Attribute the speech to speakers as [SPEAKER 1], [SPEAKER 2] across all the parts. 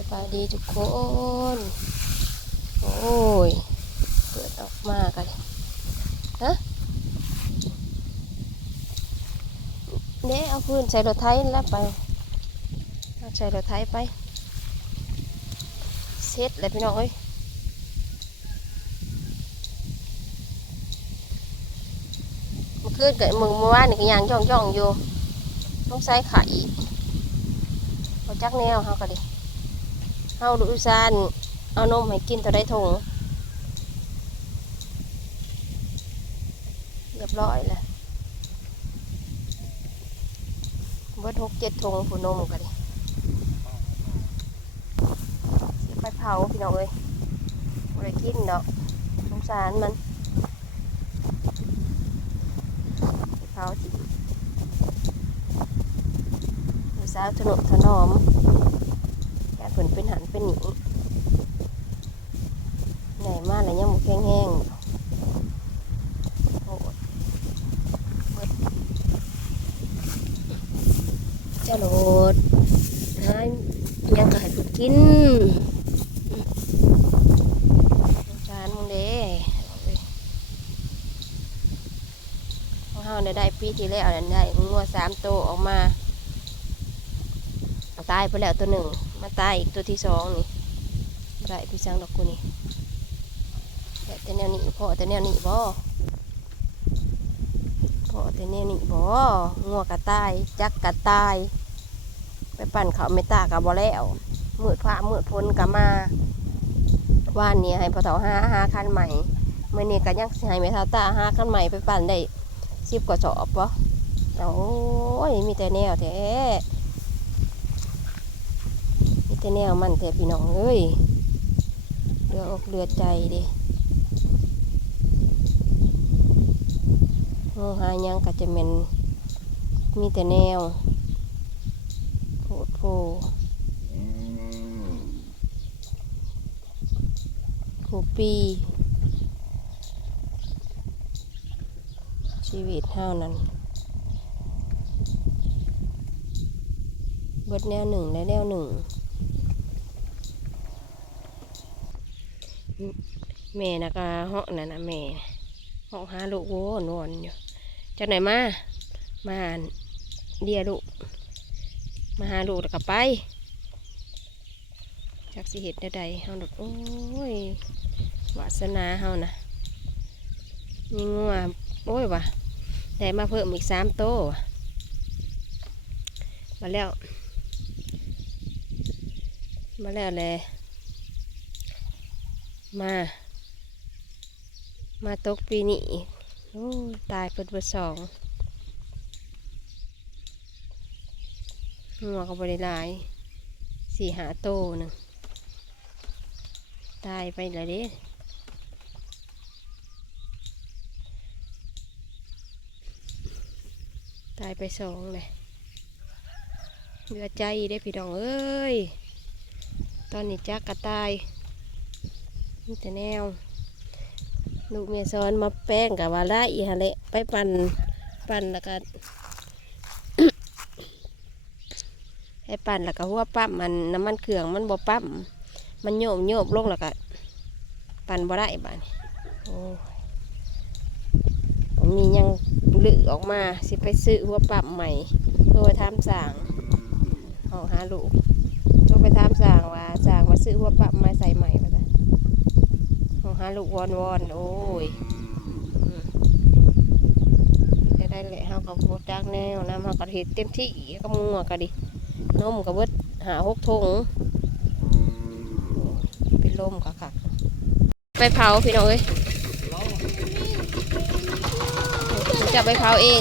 [SPEAKER 1] สบายดีทุกคน โอ้ย เปิดออกมากันฮะเด้เอาพื้นใส่รถไถแล้วไปใส่รถไถไปเสร็จเลยพี่น้องเอ้ยเมื่อคืนเกิดมึงเมื่อวานนี่ก็ยังย่องย่องอยู่ ต้องใส่ไข่เขาจักแนวเขาก็ดิ เขาดูซานเอานมให้กินตัวได้ทงเรียบร้อยแล้วเบิดหกเจ็ดทงผู้นมก็ดิไปเผาพี่น้องเอ้ยไม่ได้กินดอกสงสารมันเขาที่ดูสาวถนนถนอม เพิ่นเป็นหันเป็นหนีใหญ่มากเลยยังหมูแข็งแห้งโอ้ยเบิดจ้าโหลดหายังก็ให้เพิ่นกินสงสารมึงเด้ของเฮาได้ได้ปีที่แล้วนั่นได้งัวสามตัวออกมาตายไปแล้วตัวหนึ่ง มาตายอีกตัวที่สองนี่ได้พี่สังดอกกูนี่แต่แต่แนวนี้พอแต่แนวนี้บ่พอแต่แนวนี้บ่งัวกระตาย จักกระตาย ไปปั่นเขาไม่ตากับบ่แล้วมืดพระมืดพ้นกับมาว่านนี้ให้พอเต่าห้าห้าคันใหม่เมื่อนี้ก็ยังให้ไม่เท่าตาห้าคันใหม่ไปปั่นได้สิบกว่าสอบปะโอ้ยมีแต่แนวแท้ แต่แนวมันแต่พี่น้องเอ้ยเรืออกเรือใจดิโอ้หายังก็จะเป็นมีแต่แนวโพดโพผูปีชีวิตเฮานั้น เบิดแนวหนึ่งและแนวหนึ่ง แม่นะก็เหาะนั่นนะแม่เหาะหาลูกโว้นอนอยู่จากไหนมา มาเดียลูกมาหาลูกแล้วก็ไปจากสิเหตุใดๆเฮาดอกโอ้ยวาสนาเฮานะยิงงัวโอ้ยว่ะได้มาเพิ่มอีกสามโตมาแล้ว มาแล้วเลย มา มาตกปีนี้โอ้ตายเปิดเบอร์สองหัวก็บริลายสี่หาโตหนึ่งตายไปแล้วเด้ตายไปสองเลยเหลือใจได้พี่น้องเอ้ย ตอนนี้จักกระตาย นี่แต่แนว ลูกเมียซ้อนมาแป้งกับว่าละอีฮะเละไปปั่นปั่นแล้วก็ให้ปั่นแล้วก็หัวปั๊มมันน้ำมันเครื่องมันบ่ปั๊มมันโยมโยบลงแล้วก็ปั่นบ่ได้บ้านโอ้มียังหลือออกมาสิไปซื้อหัวปั๊มใหม่เพื่อไปทำสั่งห้องหาลูกเพื่อไปทำสั่งว่าสั่งมาซื้อหัวปั๊มมาใส่ใหม่มา หาลูกวอนวอนโอ้ยจะได้แหละเฮาก็โคตรจักแนวน้ำเฮาก็เฮ็ดเต็มที่ก็มัวก็ดินมก็เบิดหาหกถุงเป็นลมก็ค่ะ ไปเผาพี่น้องเอ้ยจะไปเผาเอง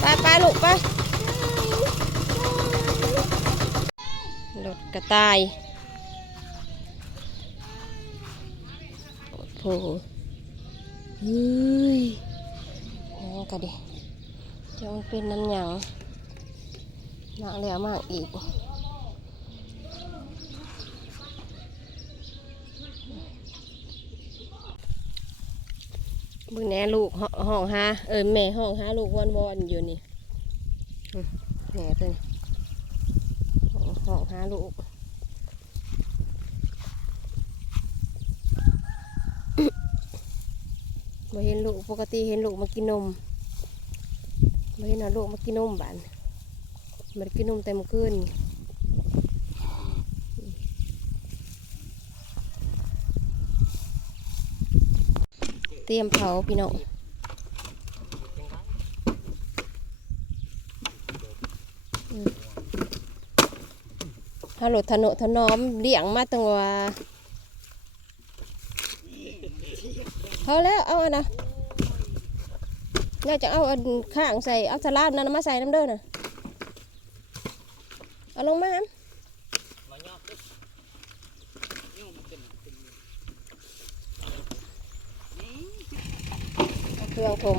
[SPEAKER 1] ไปไปลูกไปรถกระต่ายโอ้โห เฮ้ยยังกะดิจะมันเป็นน้ำหยังหนักแล้วมากอีกบึงแหน่ลูกห้องหาเออแม่ห้องหาลูกวอนวอนๆอยู่นี่อืมแหน่ตัวนี้โอ้าลูก บ่เห็นลูกปกติเห็นลูกมากินนมบ่เห็นเอาลูกมากินนมบ้านมันกินนมแต่เมื่อคืนเตรียมเผาพี่น้องอืมฮัลโหลทะโนทะนอมเลี้ยงมาตั้งว่า พอแล้วเอาอันนะน่าจะเอาอันข้างใส่เอาสลามนั่นมาใส่น้ำเด้อน่ะเอาลงมาอันเอเครื่องถม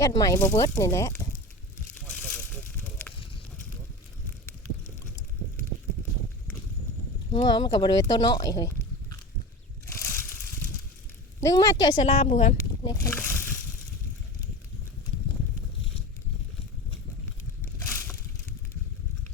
[SPEAKER 1] ยัดใหม่บเบิดนี่แหละงัวมันกับบริเวณตัวน้อยเฮ้ยดึงมาเจอสลามดูครับนี่คัน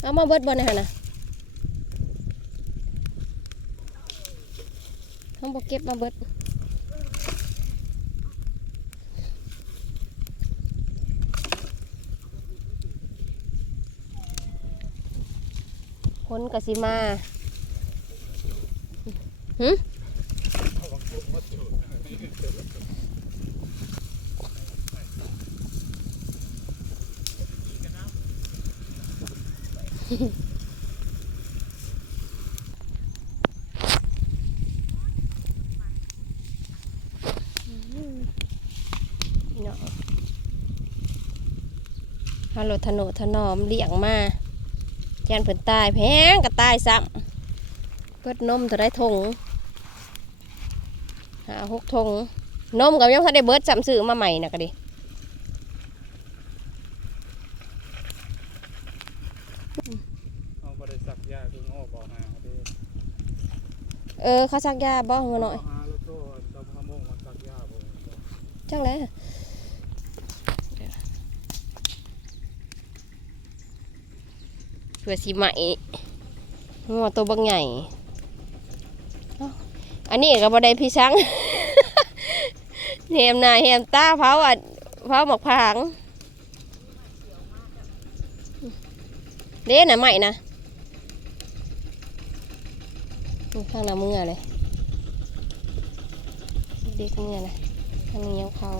[SPEAKER 1] เอามาเบิดบนนะฮะนะเขาบอกเก็บมาเบิด พ้นกสิมาหึน้องฮัลโหลถนนถนอมเลี้ยงมา ยันเพิ่นตายแพงก็ตายซ้ำเปิดนมจะได้ทงหาหกทงนมกับยังทันได้เบิดจำซื้อมาใหม่นะก็ดิ
[SPEAKER 2] เอาบริษัทยาคือง้อบอกหาเด้
[SPEAKER 1] เออเขาซักยาบ้องมาหน่อย
[SPEAKER 2] หาแล้วก็ดำพะมงมาสักยาบ่
[SPEAKER 1] จังเลยเพื่อสีใหมงัวตัวบางใหญ่ อันนี้ก็บ่ได้พี่ช้างแฮมหน้าแฮมตาเผาอะเผาหมกผางเด้น่ะใหม่นะข้างหน้ามือเลยเด็กมือเลยข้างนี้เขา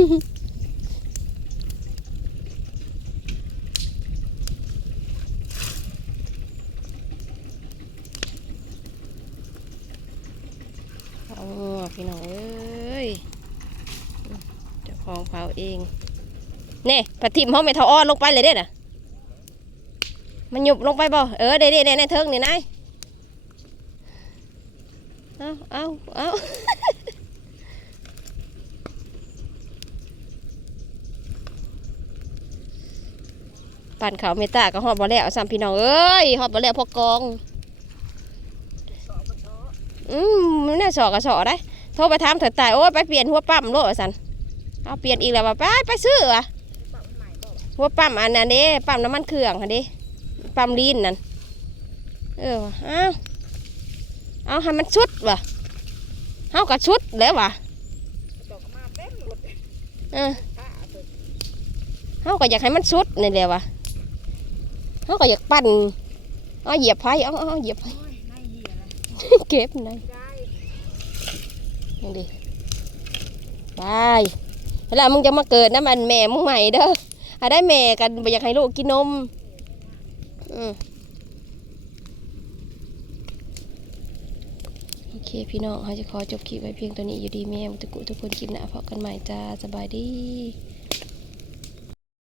[SPEAKER 1] เอาพี่น้องเอ้ยเจ้าของเผาเองเน่ปะทิมเขาไม่เท่าอ้อนลงไปเลยเด้น่ะมันหยุบลงไปบ่เออเด้เด้เด้ในเทิงนี่นายเอาเอาเอา ปั่นเขาวเมตาก็หอดบ่แล้วซ้ำพี่น้องเอ้ยหอดบ่แล้วพอกกองอืมมันน่าสอกระสอได้โทรไปถามเถิดตายโอ้ยไปเปลี่ยนหัวปั๊มโลดว่าสันเอาเปลี่ยนอีกแล้วว่าไปไปซื้อวะหัวปั๊มอันนั้นเด้ปั๊มน้ำมันเครื่องค่ะเด้ปั๊มลีนนั่นเออเอาเอาให้มันชุดว่ะเฮากับชุดแล้ววะเออเฮาก็อยากให้มันชุดนี่แหละวะ เขาก็อยากปั่นเอาเหยียบไผ่เอาเอาเหยียบไผ่เก็บไหนยังดีไปเวลามึงจะมาเกิดนะมันแม่มึงใหม่เด้อหาได้แม่กันอยากให้ลูกกินนมโอเคพี่น้องเขาจะขอจบคลิปไว้เพียงตัวนี้อยู่ดีแม่ทุกคนทุกคนกินหน้าพบกันใหม่จ้าสบายดี